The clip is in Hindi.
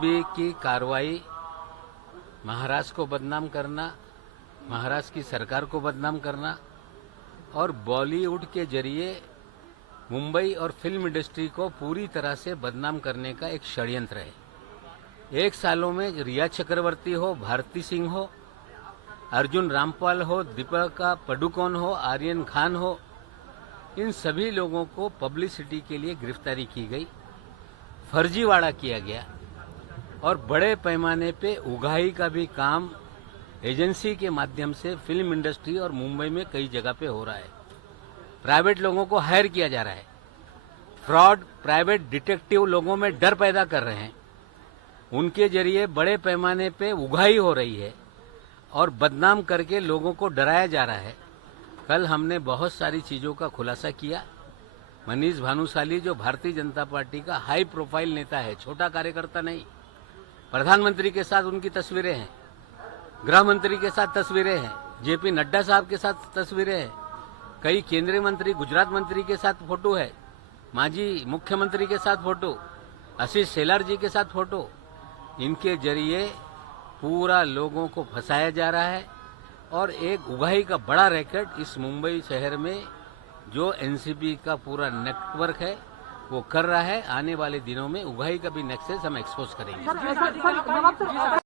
भी की कार्रवाई महाराष्ट्र को बदनाम करना, महाराष्ट्र की सरकार को बदनाम करना और बॉलीवुड के जरिए मुंबई और फिल्म इंडस्ट्री को पूरी तरह से बदनाम करने का एक षड्यंत्र है। एक सालों में रिया चक्रवर्ती हो, भारती सिंह हो, अर्जुन रामपाल हो, दीपिका पडुकोन हो, आर्यन खान हो, इन सभी लोगों को पब्लिसिटी के लिए गिरफ्तारी की गई, फर्जीवाड़ा किया गया और बड़े पैमाने पे उगाही का भी काम एजेंसी के माध्यम से फिल्म इंडस्ट्री और मुंबई में कई जगह पे हो रहा है। प्राइवेट लोगों को हायर किया जा रहा है। फ्रॉड प्राइवेट डिटेक्टिव लोगों में डर पैदा कर रहे हैं। उनके जरिए बड़े पैमाने पे उगाही हो रही है और बदनाम करके लोगों को डराया जा रहा है। कल हमने बहुत सारी चीजों का खुलासा किया। मनीष भानुशाली जो भारतीय जनता पार्टी का हाई प्रोफाइल नेता है, छोटा कार्यकर्ता नहीं, प्रधानमंत्री के साथ उनकी तस्वीरें हैं, गृह मंत्री के साथ तस्वीरें हैं, जेपी नड्डा साहब के साथ तस्वीरें हैं, कई केंद्रीय मंत्री, गुजरात मंत्री के साथ फोटो है, माजी मुख्यमंत्री के साथ फोटो, आशीष शेलार जी के साथ फोटो। इनके जरिए पूरा लोगों को फंसाया जा रहा है और एक उगाही का बड़ा रैकेट इस मुंबई शहर में जो एनसीपी का पूरा नेटवर्क है वो कर रहा है। आने वाले दिनों में उगाही का भी नेक्सस हम एक्सपोज करेंगे।